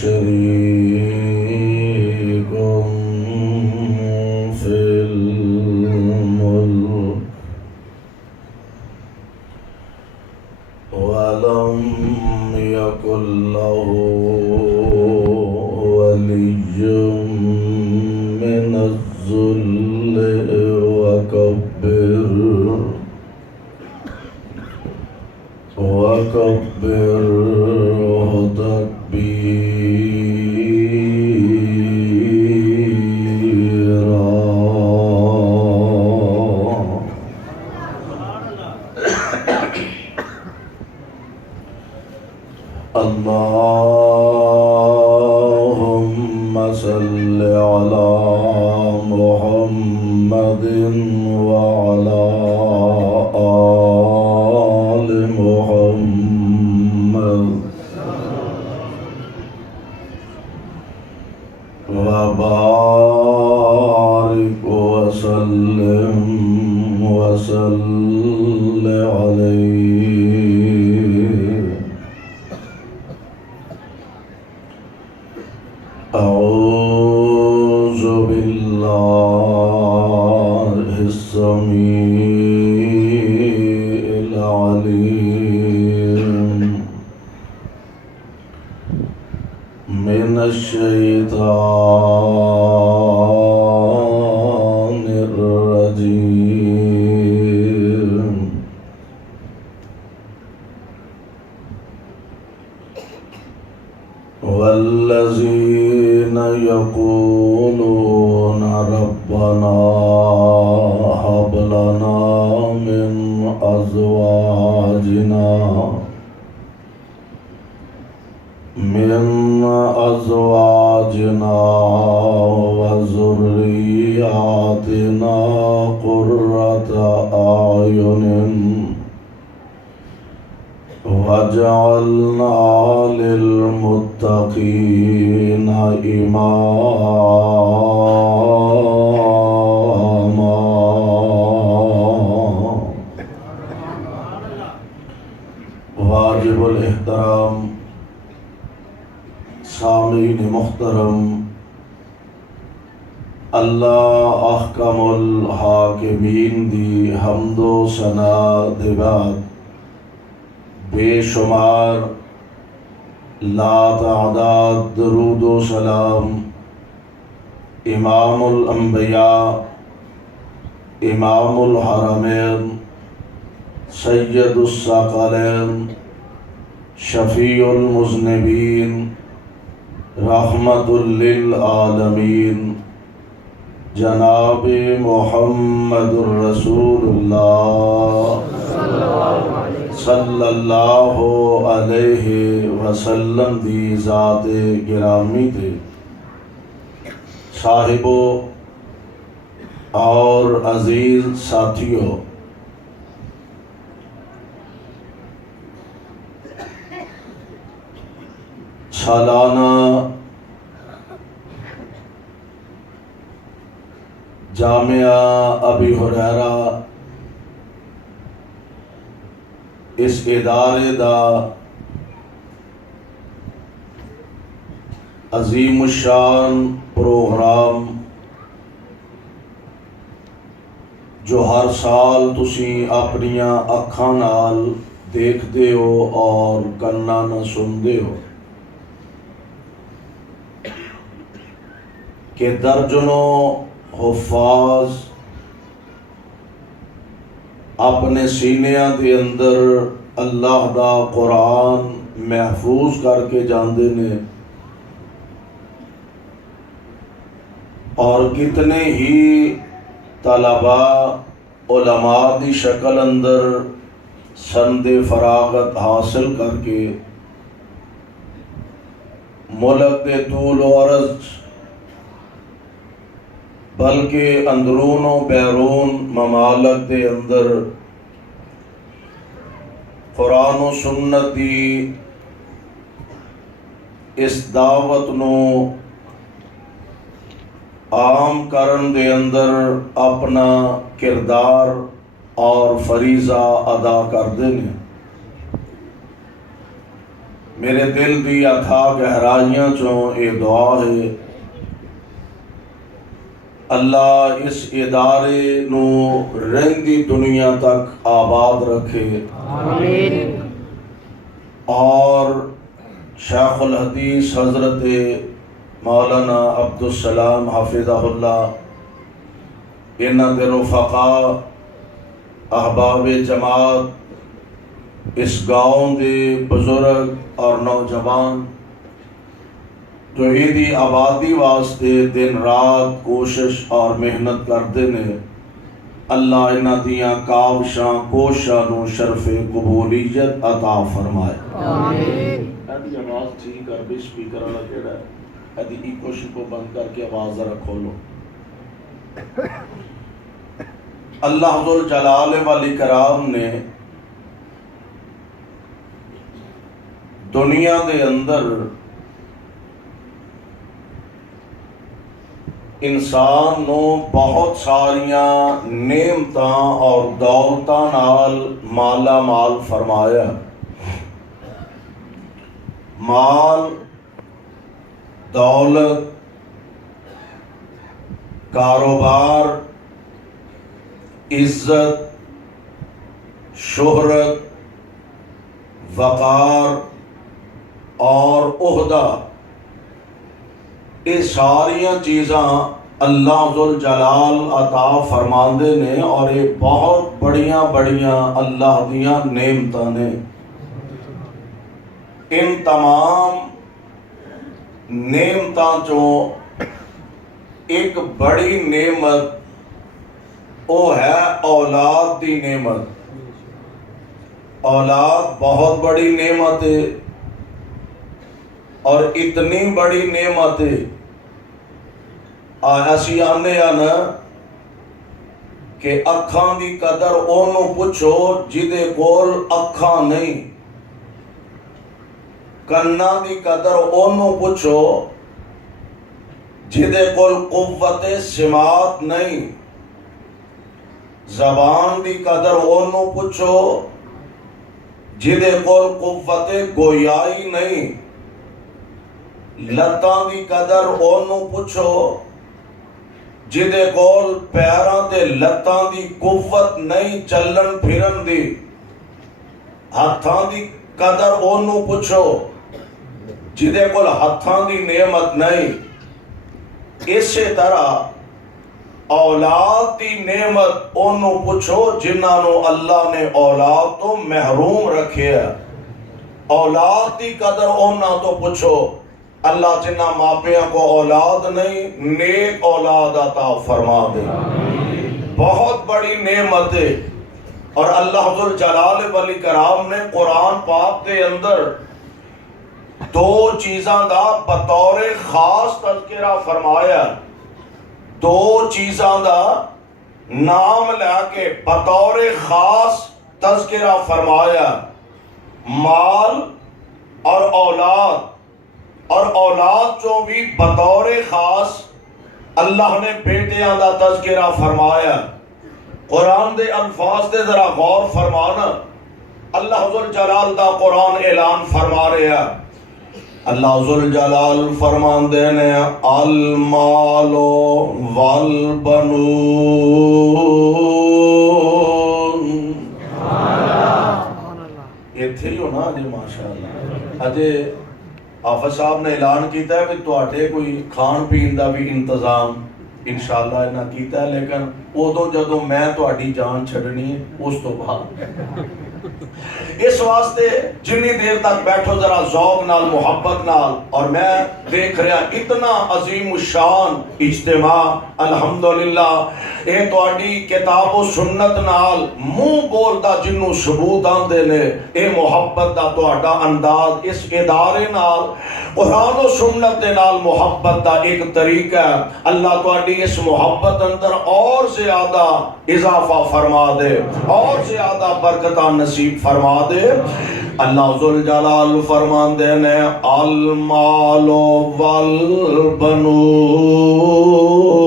شريك في الملك ولم يكن له ولي من الذل وكبره تكبيرا. اللهم صل على محمد وعلى آل محمد وبارك وسلم عليه. أعوذ بالله السميع العليم من الشيطان الرجيم. والذين يقولون ربنا هب لنا من أزواجنا وذرياتنا قرة أعين وجعلنا للمتقين إماما. واجب الاحترام سامعین محترم، اللہ احکم الحاکمین دی حمد و ثنا دے بعد بے شمار لا تعداد درود و سلام امام الانبیاء، امام الحرمین، سید الثقلین، شفیع المذنبین، رحمت للعالمین، جناب محمد الرسول اللہ صلی اللہ علیہ وسلم دی ذات گرامی دے صاحبو اور عزیز ساتھیوں، سالانہ جامعہ ابی ہریرہ اس ادارے دا عظیم الشان پروگرام جو ہر سال تسی اپنیاں اکھاں نال دیکھتے ہو اور کناں نہ سندے ہو، کہ درجنوں حفاظ اپنے سینیاں دے اندر اللہ دا قرآن محفوظ کر کے جاندے نے، اور کتنے ہی طلباء علماء دی شکل اندر سند فراغت حاصل کر کے ملک دے طول و عرض بلکہ اندرون و بیرون ممالک دے اندر قرآن و سنت دی اس دعوت نو عام کرن دے اندر اپنا کردار اور فریضہ ادا کردے نے۔ میرے دل دی اتھا گہرائیاں چوں اے دعا ہے اللہ اس ادارے نو رہندی دنیا تک آباد رکھے آمین۔ اور شیخ الحدیث حضرت مولانا عبدالسلام حافظہ اللہ انہاں دے رفقاء احباب جماعت اس گاؤں دے بزرگ اور نوجوان جو ایدی آبادی واسطے دن رات کوشش اور محنت کرتے نے اللہ انہاں دیاں کاوشاں کوشاں نو شرف قبولیت عطا فرمائے آمین۔ ایدی آواز ٹھیک کر بھی سپیکر والا کیڑا ہے ایدی ایکو شکو بند کر کے آواز ذرا کھولو اللہ ذوالجلال والاکرام نے دنیا دے اندر انسان نو بہت ساریاں نعمتاں اور دولتاں نال مالا مال فرمایا مال دولت کاروبار عزت شہرت وقار اور عہدہ یہ ساریاں چیزاں اللہ ذوالجلال عطا فرماندے نے اور یہ بہت بڑیاں بڑیاں اللہ دیاں نعمتاں نے ان تمام نعمتاں چوں ایک بڑی نعمت وہ ہے اولاد دی نعمت اولاد بہت بڑی نعمت ہے اور اتنی بڑی نعمت ہے ایسی آنے نا کہ اکھاں دی قدر اونوں پوچھو جدے کول اکھاں نہیں کنا دی قدر اونوں پوچھو جدے کول قوت سماعت نہیں زبان دی قدر اونوں پوچھو جدے کول قوت گویائی نہیں لتاں دی قدر اونوں پوچھو جدے کول پیراں تے لتاں دی قوت نہیں چلن پھرن دی ہتھاں دی قدر اونوں پوچھو جدے کول ہتھاں دی نعمت نہیں اسی طرح اولاد دی نعمت اونوں پوچھو جنہاں نو اللہ نے اولاد تو محروم رکھے ہے اولاد دی قدر اونہاں تو پوچھو اللہ جنہ ماپیاں کو اولاد نہیں نیک اولاد عطا فرما دے بہت بڑی نعمت ہے اور اللہ ذوالجلال والاکرام نے قرآن پاک کے اندر دو چیزاں دا بطور خاص تذکرہ فرمایا دو چیزاں دا نام لے کے بطور خاص تذکرہ فرمایا مال اور اولاد اور اولاد جو بھی بطور خاص اللہ نے بیٹیاں دا تذکرہ فرمایا قرآن دے الفاظ دے ذرا غور فرمانا اللہ ذوالجلال دا قرآن اعلان فرما رہے ہیں اللہ ذوالجلال فرمان دے نے المال والبنون یہ تھے ہو نا جی ماشاءاللہ اجے حافظ صاحب نے اعلان کیتا ہے کہ تواڈے کوئی کھان پین دا بھی انتظام انشاءاللہ انہاں کیتا ہے لیکن ادو جدو میں تواڈی جان چھڈنی ہے اس تو بعد اس واسطے جنی دیر تک بیٹھو ذرا ذوق نال محبت نال اور میں دیکھ رہا اتنا عظیم الشان اجتماع الحمدللہ اے تواڈی کتاب و سنت نال منہ بولدا جنوں ثبوت آندے نے اے محبت دا تواڈا انداز اس ادارے نال قرآن و سنت دے نال محبت دا ایک طریقہ ہے اللہ تواڈی اس محبت اندر اور زیادہ اضافہ فرما دے اور زیادہ برکتاں نصیب فرما دے اللہ ذوالجلال فرمان دے نے المال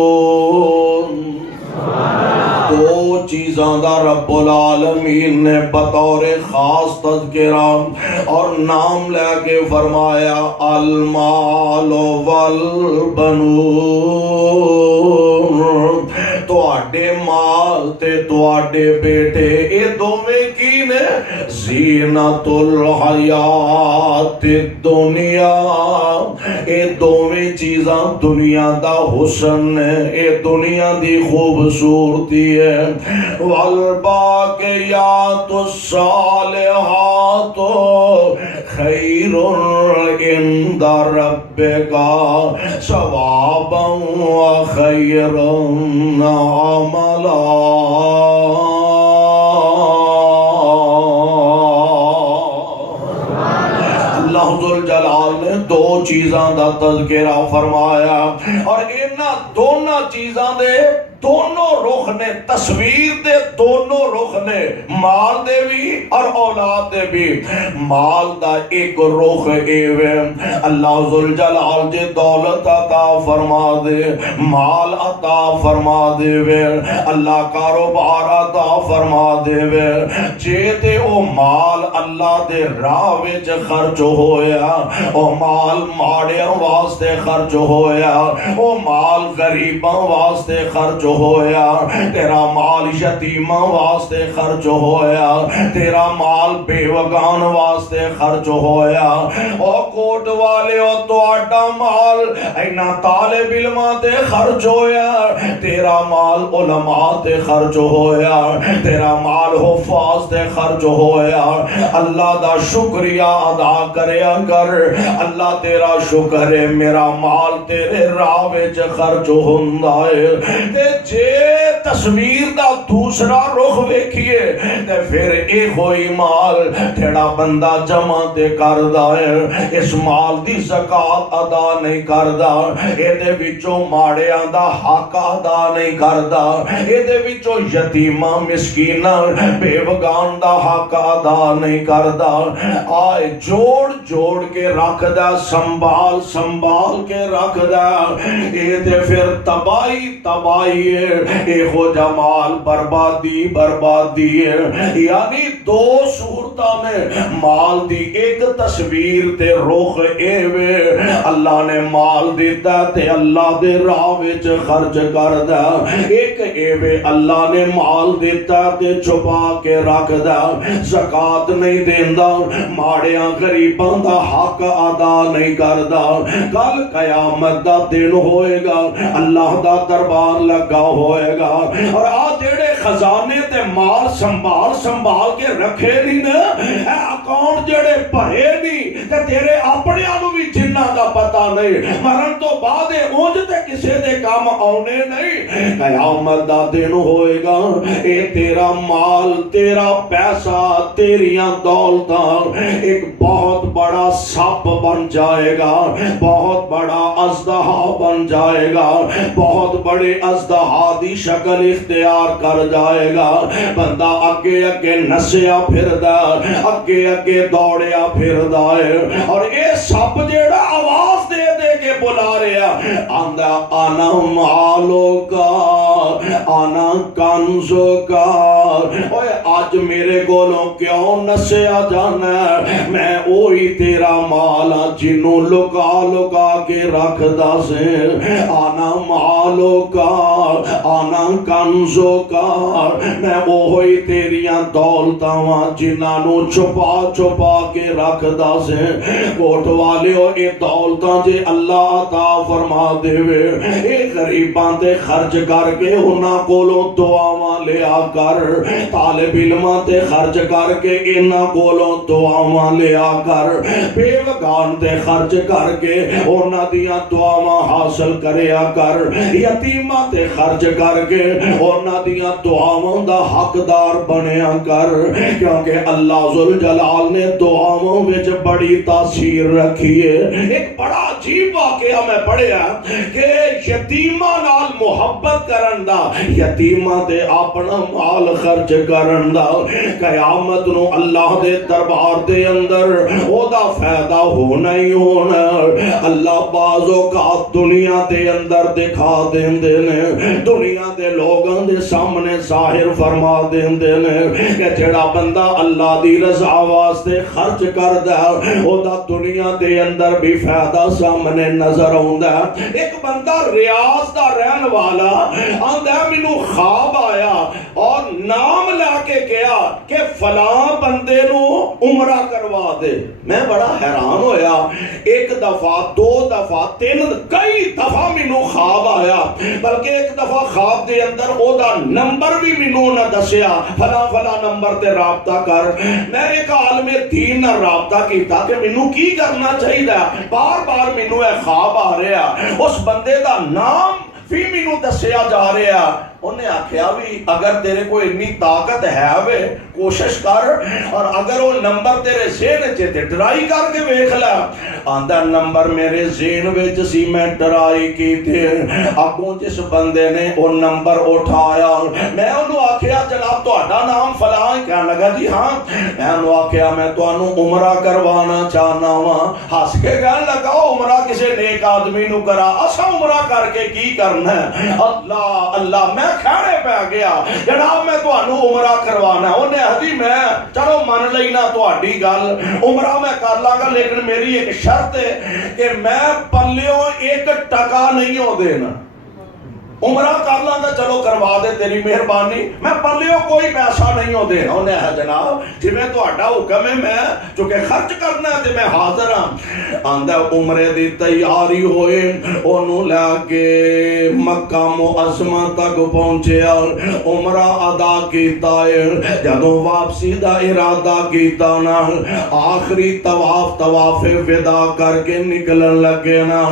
والبنون دو چیز چیزاں دا رب العالمین نے بطور خاص تذکرہ اور نام لے کے فرمایا المال والبنون، تواڈے مال تے تواڈے بیٹے اے دوویں کی نے زینت الحیات الدنیا، اے دوویں چیزاں دنیا دا حسن ہے، اے دنیا دی خوبصورتی ہے۔ والباقیات الصالحات خیر عند ربک ثوابا وخیر عملا۔ اللہ ذوالجلال نے دو چیزاں دا تذکرہ فرمایا اور انہاں دونوں چیزاں دے دونوں رخ نے، تصویر دے دونوں رخ نے، مال دے بھی اور اولاد دے بھی۔ مال دا ایک رخ ایوے اللہ ذوالجلال جے دولت عطا فرما دے، مال عطا فرما دے وے، اللہ کاروبار عطا فرما دے وے، جے تے او مال اللہ دے راہ وچ خرچ ہویا، او مال ماڑیاں واسطے خرچ ہویا، او مال غریباں واسطے خرچ ہویا، تیرا مال یتیماں واسطے خرچ ہویا، تیرا مال بیوگان واسطے خرچ ہویا، او کوٹ والے او تواڈا مال اینا طالب علماں تے خرچ ہویا، تیرا مال علماء تے خرچ ہویا، تیرا مال حفاظ تے خرچ ہویا۔ اللہ دا شکریہ ادا کریا کر، اللہ تیرا شکر ہے میرا مال تیرے راہ وچ خرچ ہوندا ہے۔ تے جے تصویر دا دوسرا رخ ویکھیے تے پھر اے ہوئی مال جڑا بندہ جمع تے کردا ہے، اس مال دی زکات ادا نہیں کردا، اے دے وچوں ماڑیاں دا حق ادا نہیں کردا، اے دے وچوں یتیماں مسکیناں بیوگان دا حق ادا نہیں کردا، آئے جوڑ جوڑ کے رکھدا، سنبھال سنبھال کے رکھدا، اے تے پھر تباہی تباہی ہے، اے ہو جمال بربادی بربادی ہے۔ یعنی دو صورتاں میں مال دی ایک تصویر تے رخ ایوے اللہ نے مال دیتا تے اللہ دے راہ وچ خرچ کردا، ایک ایوے اللہ نے مال دیتا تے چھپا کے رکھدا، زکات نہیں دیندا، ماڑیاں غریباں دا حق ادا نہیں کردا۔ کل قیامت دا دن ہوئے گا، اللہ دا دربار لگا ہوئے گا، اور آ جڑے خزانے تے مال سنبھال سنبھال کے رکھے نہیں نا، اے اکاؤنٹ جڑے بھرے نہیں تے تیرے اپنے آنو بھی جنہ دا پتہ نہیں، مرن تو بعد اونج تے کسے دے کام آنے نہیں۔ قیامت دا دن ہوئے گا، اے تیرا مال تیرا پیسہ تیریاں دولتاں ایک بہت بڑا سپ بن جائے گا، بہت بڑا اژدہا بن جائے گا، بہت بڑے اژدہا دی شکل اختیار کر جائے گا۔ بندہ اگے اگے نسیا پھردا، اگے اگے دوڑیا پھردا ہے، اور اے سپ جیڑا آواز دے دے کے بلا رہا آندا آنا مالو کا آنا کنزو کا، اوے آج میرے کولوں کیوں نسیا جانا ہے، میں اوہی تیرا مال ہاں جنوں لکا لکا کے رکھدا سے۔ آنا مالو کا آنا کنزو کا، میں اوہی تیریاں دولتاں ہاں جنہاں نو چھپا چھپا کے رکھدا سے۔ کوٹ والیو اے دولتاں جے اللہ عطا فرما دے وے، اے غریباں تے خرچ کر کے انہاں کولوں دعاواں لیا کر، طالب علماں تے خرچ کر کے انہاں کولوں دعاواں لیا کر، بیوگان تے خرچ کر کے انہاں دیاں دعاواں حاصل کریا کر، یتیماں تے خرچ کر کے انہاں دیاں دعاواں دا حقدار بنیا کر، کیونکہ اللہ ذوالجلال نے دعاواں وچ بڑی تاثیر رکھی ہے۔ ایک بڑا عجیب واقعہ واقعہ میں پڑھیا کہ یتیماں نال محبت کرن دا، یتیماں تے اپنا مال خرچ کرن دا، قیامت نو اللہ دے دربار دے اندر او دا فائدہ ہونا ہی ہونا۔ اللہ بعض اوقات دنیا دے اندر دکھا دیندے نے، دنیا دے لوگاں دے سامنے ظاہر فرما دیندے نے کہ جڑا بندہ اللہ دی رضا واسطے خرچ کردا او دا دنیا دے اندر بھی فائدہ سامنے نظر آوندا۔ ایک بندہ ریاض دا رہن والا آندا مینوں خواب آیا اور نام لا کے گیا کہ فلاں بندے نو عمرہ کروا دے۔ میں بڑا حیران ہویا، ایک دفعہ، دو دفعہ، تین، کئی دفعہ مینوں خواب آیا، بلکہ ایک دفعہ خواب دے اندر او دا نمبر بھی مینوں نہ دسیا، فلاں فلاں نمبر تے رابطہ کر۔ میں ایک عالم دین نال رابطہ کیتا کہ مینوں کی کرنا چاہیے، بار بار مینوں اے خواب آ رہا، اس بندے دا نام بھی مینوں دسیا جا رہا۔ انہیں آکھیا بھی اگر تیرے کو اتنی طاقت ہے وے کوشش کر، اور اگر وہ نمبر تیرے ذہن چ تے ٹرائی کر کے ویکھ لے۔ آندا نمبر میرے ذہن وچ سی، میں ٹرائی کیتے، اگوں جس بندے نے وہ نمبر اٹھایا، میں انہوں آکھیا جناب تہاڈا نام فلاں، کہنے لگا جی ہاں، میں انہوں آکھیا میں تانوں عمرہ کروانا چاہنا وا۔ ہس کے کہنے لگا عمرہ کسے نیک آدمی نو کرا، اساں عمرہ کر کے کی کرنا ہے؟ اللہ اللہ، میں کھڑے پہ گیا، جناب میں تانوں عمرہ کروانا۔ انہیں حدی میں چلو من لینا تہاڈی گل، عمرہ میں کر لاں گا، لیکن میری ایک شرط ہے کہ میں پلیوں ایک ٹکا نہیں ہو دینا۔ عمرہ کر لاں گا، چلو کروا دے تیری مہربانی، میں پلیوں کوئی پیسہ نہیں ہو دینا۔ انہیں ہے جناب جی میں تہاڈا حکم ہے، میں چونکہ خرچ کرنا ہے تے میں حاضر ہاں۔ آندا عمرے دی تیاری ہوئے، انہوں لے کے مکہ معظمہ تک پہنچیا، عمرہ ادا کیتا ہے۔ جدوں واپسی دا ارادہ کیتا نا، آخری طواف طواف وداع کر کے نکلن لگے نا،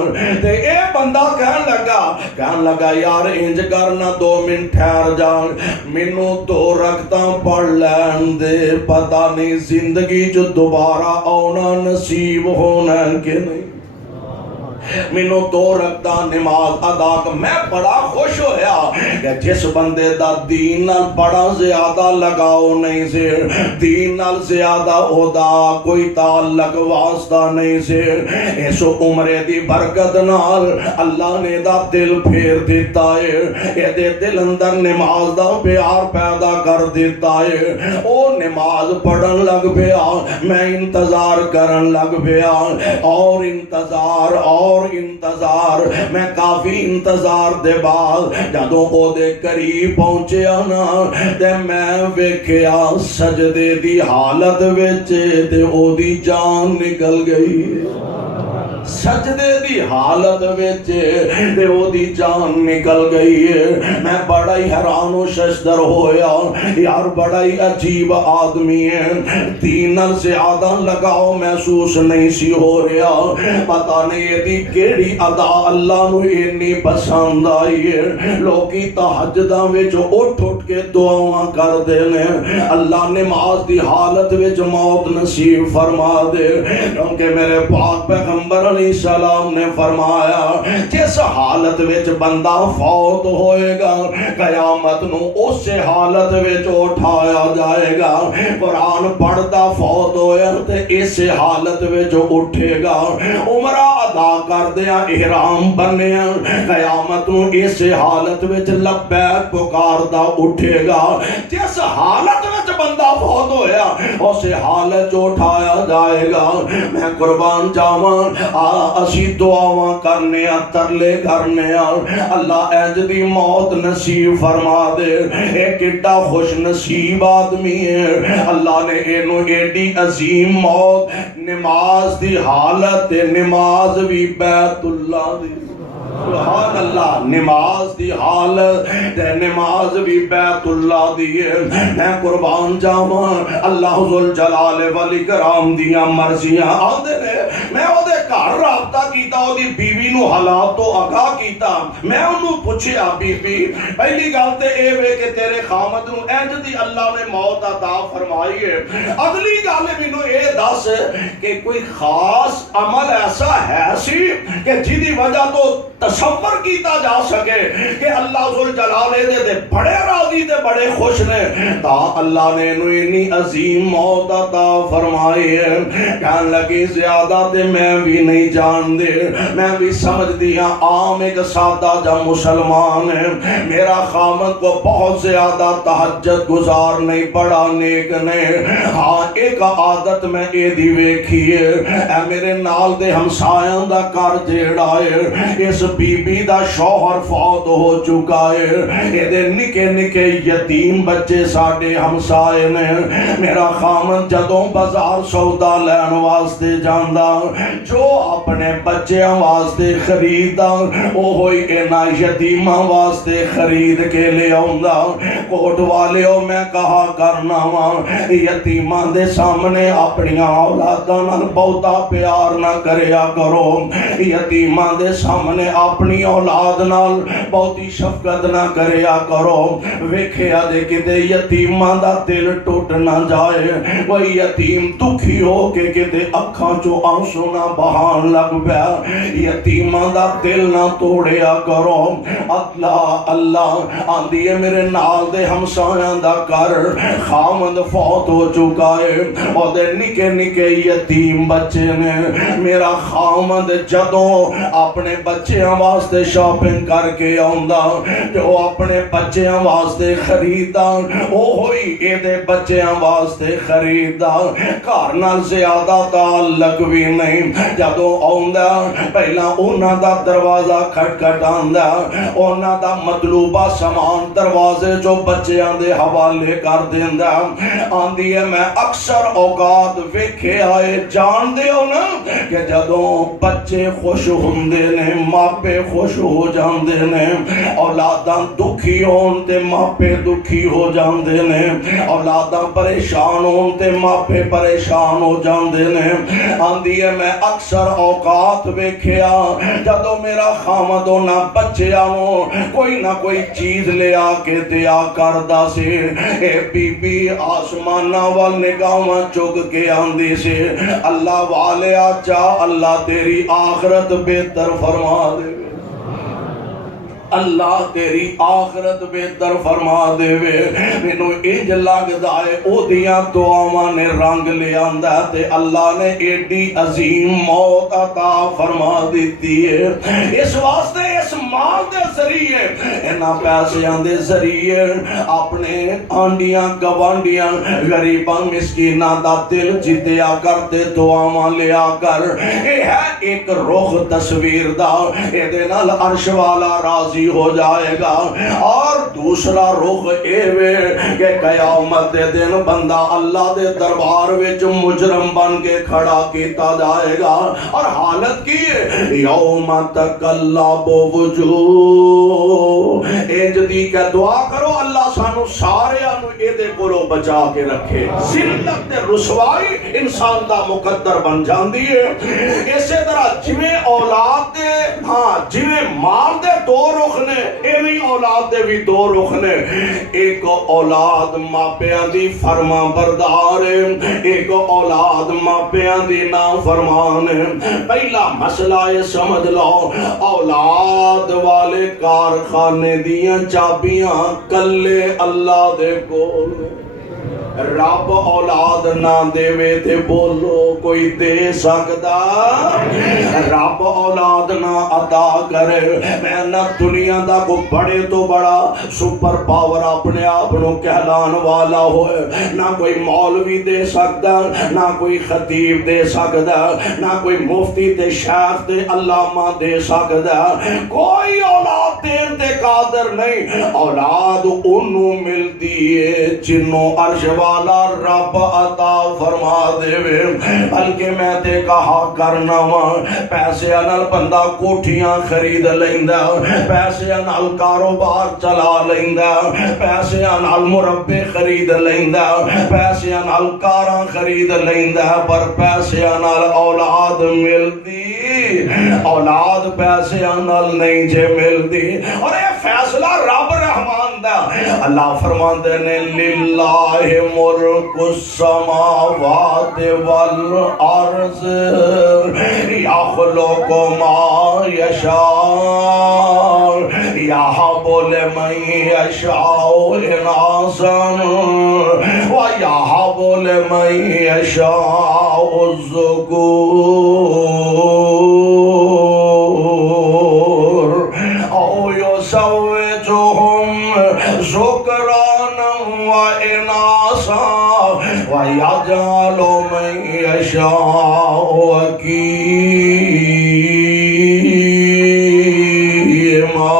تے اے بندہ کہن لگا یار انج کرنا، 2 منٹ ٹھہر جان، مینوں 2 رکعتاں پڑھ لین دے، پتہ نہیں زندگی جو دوبارہ آنا نصیب ہونا کہ نہیں۔ مینوں 2 رکعتاں نماز ادا کر۔ میں بڑا خوش ہویا کہ جس بندے دا دین نال بڑا زیادہ لگاؤ نہیں سی، دین نال زیادہ اودا کوئی تعلق واسطہ نہیں سی، اس عمرے دی برکت نال اللہ نے دا دل پھیر دیتا ہے، اے دے دل اندر نماز دا پیار پیدا کر دیتا ہے۔ او نماز پڑھن لگ پیا، میں انتظار کرن لگ پیا، اور انتظار میں کافی انتظار دے بعد جدوں او دے قریب پہنچیا نا، تے میں ویکھیا سجدے دی حالت وچ تے او دی جان نکل گئی۔ سجدے دی حالت وچ تے او دی جان نکل گئی ہے۔ میں بڑا ہی حیران و ششدر ہویا، یار بڑا ہی عجیب آدمی ہے، دین نال زیادہ لگاؤ محسوس نہیں سی ہو رہا، پتہ نہیں یہ دی کیڑی ادا اللہ نو اتنی پسند آئی ہے۔ لوگی تہجداں وچ اٹھ کے دعاواں کر دے نے، اللہ نماز دی حالت وچ موت نصیب فرما دے، کیونکہ میرے پاک پیغمبر علیہ السلام نے فرمایا جس حالت وچ بندہ فوت ہوئے گا قیامت نو اس حالت وچ اٹھایا جائے گا۔ قرآن پڑھتا فوت ہویا تے اس حالت وچ اٹھے گا، عمرہ ادا کر دیا احرام بنیا قیامت نو اس حالت وچ لبیک پکاردا اٹھے گا۔ جس حالت وچ بندہ فوت ہویا اس حالت جو اٹھایا جائے گا۔ میں قربان جاواں اسی دعاواں کرنے ترلے کرنے اللہ انج دی موت نصیب فرما دے۔ ایک ایڈا خوش نصیب آدمی ہے، اللہ نے اینو ایڈی عظیم موت نماز دی حالت، نماز بھی بیت اللہ دی، سبحان اللہ، نماز دی حالت تے نماز بھی بیت اللہ دی ہے۔ میں قربان جاواں اللہ ذوالجلال والاکرام دیاں مرضیاں آندے نے، میں او دے گھر رابطہ کیتا او دی بیوی نو حالات تو آگاہ کیتا میں انہوں پوچھیا بی بی پہلی گل تے اے وے کہ تیرے خامد نو انج دی اللہ نے موت عطا فرمائی ہے اگلی گل مینوں اے دس کہ کوئی خاص عمل ایسا ہے سی کہ جدی وجہ تو تصور کیتا جا سکے کہ اللہ ذوالجلال دے بڑے راضی تے بڑے خوش نے تا اللہ نے انہوں اتنی عظیم موت عطا فرمائی ہے کہنے لگی زیادہ تے میں بھی نہیں جان دے میں بھی سمجھ دیا عام ایک سادہ جا مسلمان ہے میرا خامد کو بہت زیادہ تہجد گزار نہیں بڑا نیک نہیں ہاں ایک عادت میں اے دی ویکھی ہے اے میرے نال دے ہمسایاں دا کر جیڑا ہے اس بی بی دا شوہر فوت ہو چکا ہے اے دے نکے نکے یتیم بچے ساڑے ہمسائے نے میرا خامد جدوں بازار سودا لین واسطے جاندا جو اپنے بچے واسطے خریدا او ہوئی اینا یتیماں واسطے خرید کے لے آؤندا کوٹ والیوں میں کہا کرنا وا یتیماں دے سامنے اپنی اولاداں نال بہتا پیار نہ کریا کرو یتیماں دے سامنے اپنی اولاد نال بہتی شفقت نہ کریا کرو ویکھیا دے کتے یتیماں دا دل ٹوٹ نہ جائے کوئی یتیم دکھی ہو کے کتے اکھاں چو آنسو نہ بہان لگ پیا یتیماں دا دل نہ توڑیا کرو اللہ اللہ آندی ہے میرے نال دے ہمسایاں دا کر خامد فوت ہو چکا ہے اور دے نکے نکے یتیم بچے نے میرا خامد جدوں اپنے بچیاں واسطے شاپنگ کر کے آؤندا جو اپنے بچیاں واسطے خریدا او ہوئی اے دے بچیاں واسطے خریدا گھر نال زیادہ تعلق بھی نہیں جدوں آؤندا پہلا انہاں دا دروازہ کھٹ کھٹ آندا انہاں دا مطلوبہ سامان دروازے جو بچیاں دے حوالے کر دیندا آندی ہے میں اکثر اوقات ویکھے آئے جان دے ہو نا کہ جدوں بچے خوش ہوندے نے ماپے خوش ہو جاندے نے اولاداں دکھی ہون تے ماپے دکھی ہو جاندے نے اولاداں پریشان ہون تے ماپے پریشان ہو جاندے نے آندی ہے میں اکثر اوقات ویکھیا جدوں میرا خامد نہ بچیاں نو کوئی نہ کوئی چیز لے آ کے دیا کردا سی اے بی بی آسمانہ وال نگاہاں چک کے آندی سی اللہ والیا چاہ اللہ تیری آخرت بہتر فرما دے اللہ تیری آخرت بہتر فرما دے وے مینوں انج لگدا اے او دیاں دعاواں نے رنگ لے آندا تے اللہ نے ایڈی عظیم موت عطا فرما دتی ہے اس واسطے اس مال دے ذریعے انہاں پیسیاں دے ذریعے اپنے آنڈیاں گوانڈیاں غریباں مسکیناں دا دل جتیا کرتے دعاواں لیا کر اے ہے ایک رخ تصویر دا اے دے نال عرش والا راضی ہو جائے گا اور دوسرا رخ اے وے کہ قیامت دے دن بندہ اللہ دے دربار وچ مجرم بن کے کھڑا کیتا جائے گا اور حالت کی یوم تقلب وجوہ انج دی کہ دعا کرو اللہ سانو سارے انو اے دے کولو بچا کے رکھے ذلت تے رسوائی انسان دا مقدر بن جاندی ہے اسی طرح جویں اولاد دے ہاں جویں مال دے دو رخ نے ایویں اولاد دے بھی دو رخ نے ایک اولاد ماپیاں دی فرما بردار ہے ایک اولاد ماپیاں دی نافرمان ہے پہلا مسئلہ یہ سمجھ لو اولاد والے کارخانے دیاں چابیاں کلے اللہ دے کول رب اولاد نہ دے وے تے بولو کوئی دے سکدا رب اولاد نہ عطا کرے میں نہ دنیا دا کو بڑے تو بڑا سپر پاور اپنے آپ نو کہلان والا ہوئے نہ کوئی مولوی دے سکدا نہ کوئی خطیب دے سکدا نہ کوئی مفتی تے شیخ تے علامہ دے سکدا کوئی اولاد دین تے قادر نہیں اولاد انہوں ملتی ہے جنوں عرش والا رب عطا فرما دے بلکہ میں تے کہا کرنا وا پیسے نال بندہ کوٹھیاں خرید لیندا پیسے نال کاروبار چلا لیندا پیسے نال مربے خرید لیندا پیسے نال کاراں خرید لیندا پر پیسے نال اولاد ملدی اولاد پیسے نال نہیں جے ملدی اور یہ فیصلہ رب رحمان دا اللہ فرماندے نے للہ ملک السماوات والارض یخلق ما یشاء یہب لمن یشاء اناثا ویہب لمن یشاء الذکور او یزوجہم ذکرانا واناثا وَيَجْعَلُ مَن يَشَاءُ عَقِيمًا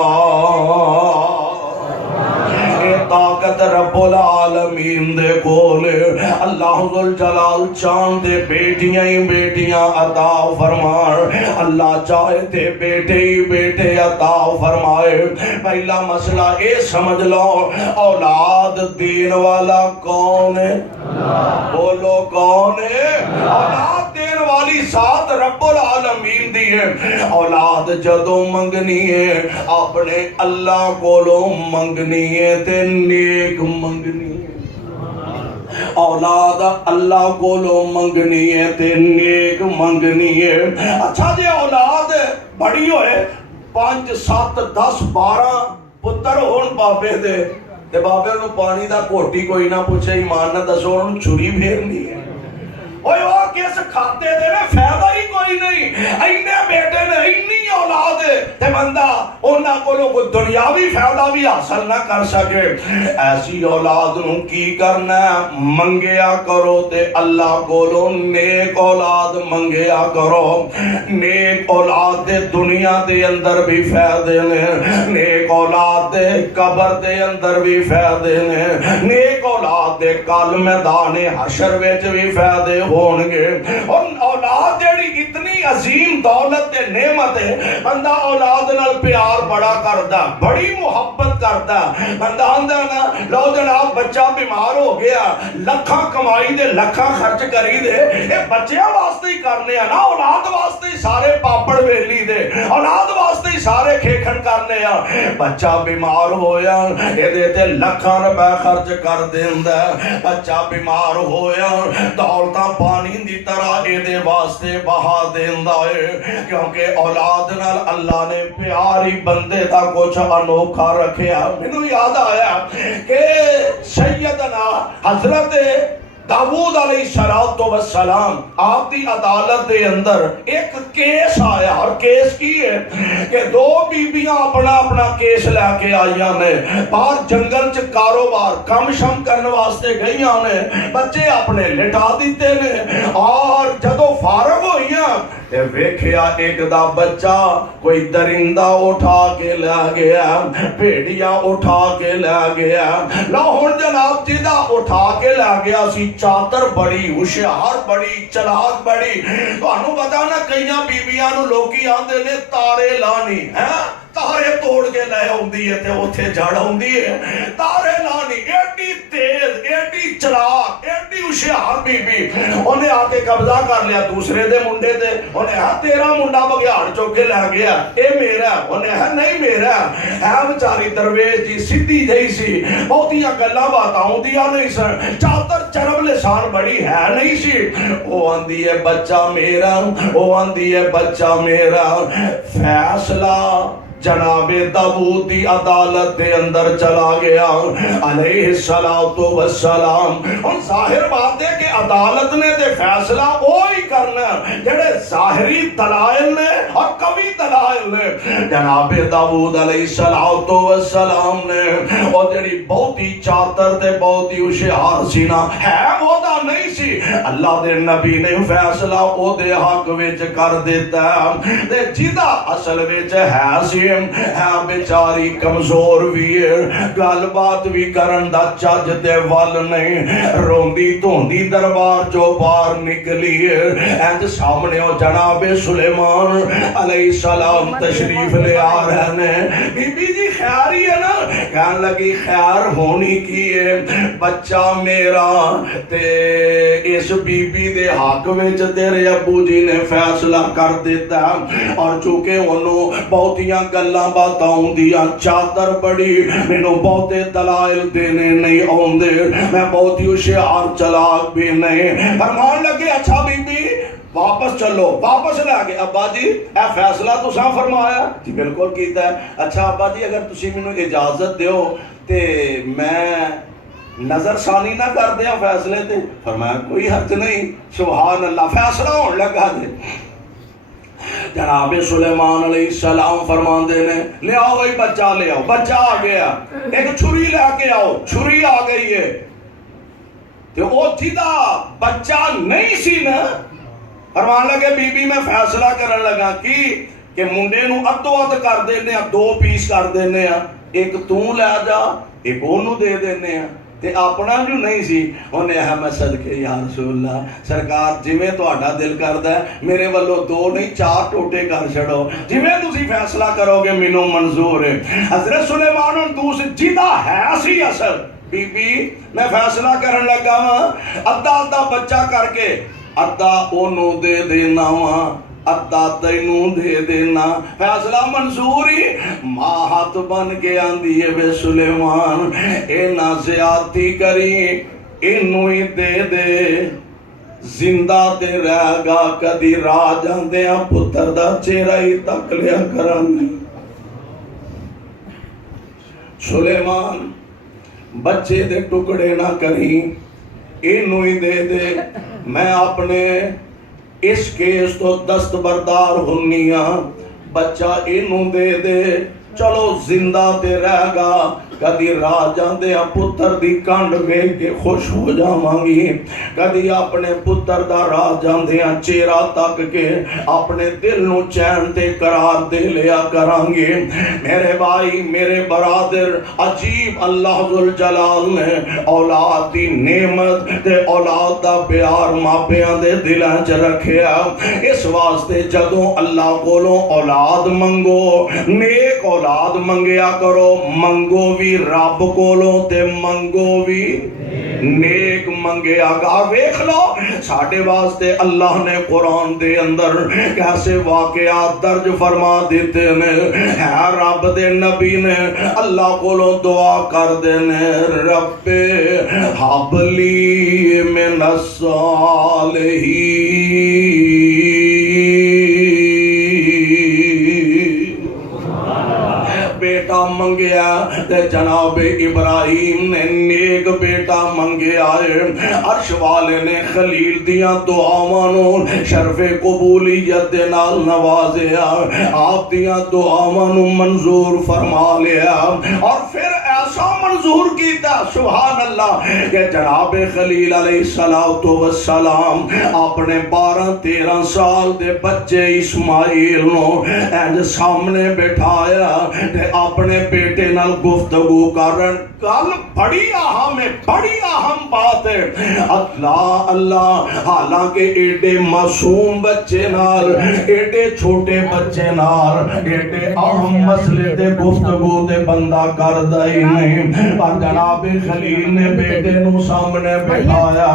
طاقت رب العالمین دے کولے اللہ ذوالجلال چاند دے بیٹیاں ہی بیٹیاں عطا فرمائے اللہ چاہے تے بیٹے ہی بیٹے عطا فرمائے پہلا مسئلہ اے سمجھ لو اولاد دین والا کون ہے بولو کون ہے اولاد دین والی ذات رب العالمین دی ہے اولاد جدو منگنی ہے اپنے اللہ کولو منگنی ہے تے نیک منگنی ہے اولاد اللہ کولو منگنی ہے تے نیک منگنی ہے اچھا جی اولاد بڑی ہوئے 5 7 10 12 پتر ہون بابے دے تے بابے انہوں پانی دا کوٹی کوئی نہ پوچھے ایمان نہ دسو انہوں چھری پھیرنی ہے اوہ وہ کس کھاتے دے میں فائدہ ہی کوئی نہیں اینے بیٹے نے انی اولاد تے بندہ انہاں کو لوگ دنیاوی فائدہ بھی حاصل نہ کر سکے ایسی اولاد نوں کی کرنا منگیا کرو تے اللہ کو نیک اولاد منگیا کرو نیک اولاد دے دنیا دے اندر بھی فائدے نے نیک اولاد دے قبر دے اندر بھی فائدے نے نیک اولاد دے کل میدان حشر وچ بھی فائدے ہونگے اور اولاد جیڑی اتنی عظیم دولت نعمت ہے بندہ اولاد نال پیار بڑا کردا بڑی محبت کردا بندہ آندا نا لو جناب بچہ بیمار ہو گیا لکھاں کمائی دے لکھاں خرچ کری دے اے بچیاں واسطے ہی کرنے ہیں نا اولاد واسطے ہی سارے پاپڑ ویلی دے اولاد واسطے ہی سارے کھیکھن کرنے ہیں بچہ بیمار ہویا اے دیتے لکھاں روپے خرچ کر دیندا بچہ بیمار ہویا دولتاں پانی دی طرح اے دے واسطے بہا دیندا ہے کیونکہ اولاد نال اللہ نے پیاری بندے دا کچھ انوکھا رکھیا مینوں یاد آیا کہ سیدنا حضرت داؤد علیہ السلام آپ دی عدالت دے اندر ایک کیس آیا اور کیس کی ہے کہ 2 بیبیاں اپنا اپنا کیس لے کے آئیاں نے باہر جنگل چ کاروبار کم شم کرنے واسطے گئیاں نے بچے اپنے لٹا دیتے نے اور جدو فارغ ہوئیاں تے ویکھیا ایک دا بچہ کوئی درندہ اٹھا کے لے گیا بھیڑیا اٹھا کے لے گیا لاہور جناب جی دا اٹھا کے لے گیا سی چاتر بڑی ہوشیار بڑی چلاک بڑی تو انہوں پتا نا کئیاں بیبیاں نو لوکی آندے نے تارے لانی ہیں تارے توڑ کے لے ہوندی ہے تے اوتھے جڑ ہوندی ہے تارے لانی ایڈی تیز ایڈی چلاک ایڈی ہوشیار بی بی انہیں آ کے قبضہ کر لیا دوسرے دے منڈے تے انہیں ہاں تیرا منڈا بگیاڑ چوکے لے گیا اے میرا انہیں ہاں نہیں میرا ہے بچاری درویش جی سیدھی جئی سی بہتیاں گلاں باتاں دیا نہیں سن چاتر چرب لسان بڑی ہے نہیں سی وہ آندی ہے بچہ میرا وہ آندی ہے بچہ میرا فیصلہ جناب داؤد دی عدالت دے اندر چلا گیا علیہ السلام اور ظاہر بات ہے کہ عدالت نے تے فیصلہ وہی کرنا جڑے ظاہری دلائل نے اور قوی دلائل نے جناب داؤد علیہ السلام نے اور جڑی بہت ہی چاتر تے بہت ہی ہوشیار سی نا ہے وہ دا نہیں سی سی اللہ دے نبی نے فیصلہ او دے حق وچ کر دیتا تے جدا اصل وچ ہے سی ہے بیچاری کمزور بھی ہے گل بات بھی کرن دا چج تے ول نہیں روندی دھوندی دربار جو باہر نکلی ہے اینج سامنے او جناب سلیمان علیہ السلام تشریف لے آ رہے ہیں بی بی جی خیر ہی ہے نا کہنے لگی خیر ہونی کی ہے بچہ میرا تے اس بی بی دے حق وچ تیرے ابو جی نے فیصلہ کر دیتا اور چونکہ انہوں بہتیاں گلاں باتاں ہوندیاں چادر بڑی مینوں بہتے دلائل دینے نہیں آوندے میں بہتی ہوشیار چلاک بھی نہیں فرمان لگے اچھا بی بی واپس چلو واپس لے آگے ابا جی اے فیصلہ تو ساں فرمایا جی بالکل کیتا ہے اچھا ابا جی اگر تسی مینوں اجازت دیو تے میں نظر ثانی نہ کر دیا فیصلے تے فرمایا کوئی حرج نہیں سبحان اللہ فیصلہ ہون لگا دے جناب سلیمان علیہ السلام فرمان دینے لے آؤ وہی بچہ لے آؤ بچہ آ گیا ایک چھری لے کے آؤ چھری آ گئی ہے تو وہ جدا بچہ نہیں سی نا فرمان لگے بی بی میں فیصلہ کرن لگا کہ منڈے نو ادو اد کر دینے دو پیس کر دینے ایک تو لے جا ایک انہوں دے دینے تے اپنا جو نہیں سی انہیں احمد صدقے یا رسول اللہ سرکار جویں تہاڈا دل کردا ہے میرے والوں دو نہیں چار ٹوٹے کر چھڑو جویں تسی فیصلہ کرو گے مینوں منظور ہے حضرت سلیمان دوسرے جدا ہے سی اصل بی بی میں فیصلہ کرن لگا ہاں ادھا بچہ کر کے ادھا انہوں دے دینا ہاں ادھا تینوں دے دینا فیصلہ منظور ہی ماں ہاتھ بن کے آندھی ہے بے سلیمان اے نہ زیادتی کری انہوں ہی دے دے زندہ تے رہ گا کدی راہ جاندے ہیں پتر دا چہرہ ہی تک لیا کرانے سلیمان بچے دے ٹکڑے نہ کری انہوں ہی دے دے میں اپنے اس کیس تو دستبردار ہنیاں بچہ انہوں دے دے چلو زندہ تے رہ گا کدی راہ جاندے پتر دی کانڈ ویکھ کے خوش ہو جاواں گی کدی اپنے پتر دا راہ جاندے چہرہ تک کے اپنے دل نو چین تے قرار دے لیا کراں گے میرے بھائی میرے برادر عجیب اللہ ذوالجلال نے اولاد دی نعمت تے اولاد دا پیار ماپیاں دے دلاں چ رکھیا اس واسطے جدوں اللہ کولوں اولاد منگو نیک اولاد منگیا کرو منگو بھی رب کولوں تے منگو بھی نیک منگیا گا ویکھ لو ساڈے واسطے اللہ نے قرآن دے اندر کیسے واقعات درج فرما دیتے نے ہے رب دے نبی نے اللہ کولوں دعا کر دینے رب حبلی من الصالحین بیٹا منگیا تے جناب ابراہیم نے نیک بیٹا منگیا ہے عرش والے نے خلیل دیاں دعاواں نو شرف قبولیت دے نال نوازیا آپ دیاں دعاواں نو منظور فرما لیا اور پھر ایسا منظور کیتا سبحان اللہ کہ جناب خلیل علیہ السلام اپنے 12-13 سال دے بچے اسماعیل نو اینج سامنے بٹھایا تے اپنے بیٹے نال گفتگو کرن گل بڑی اہم بات ہے اللہ اللہ حالانکہ ایڈے معصوم بچے نال ایڈے چھوٹے بچے نال ایڈے اہم مسئلے تے گفتگو تے بندہ کردا ہی نہیں پر جناب خلیل نے بیٹے نو سامنے بٹھایا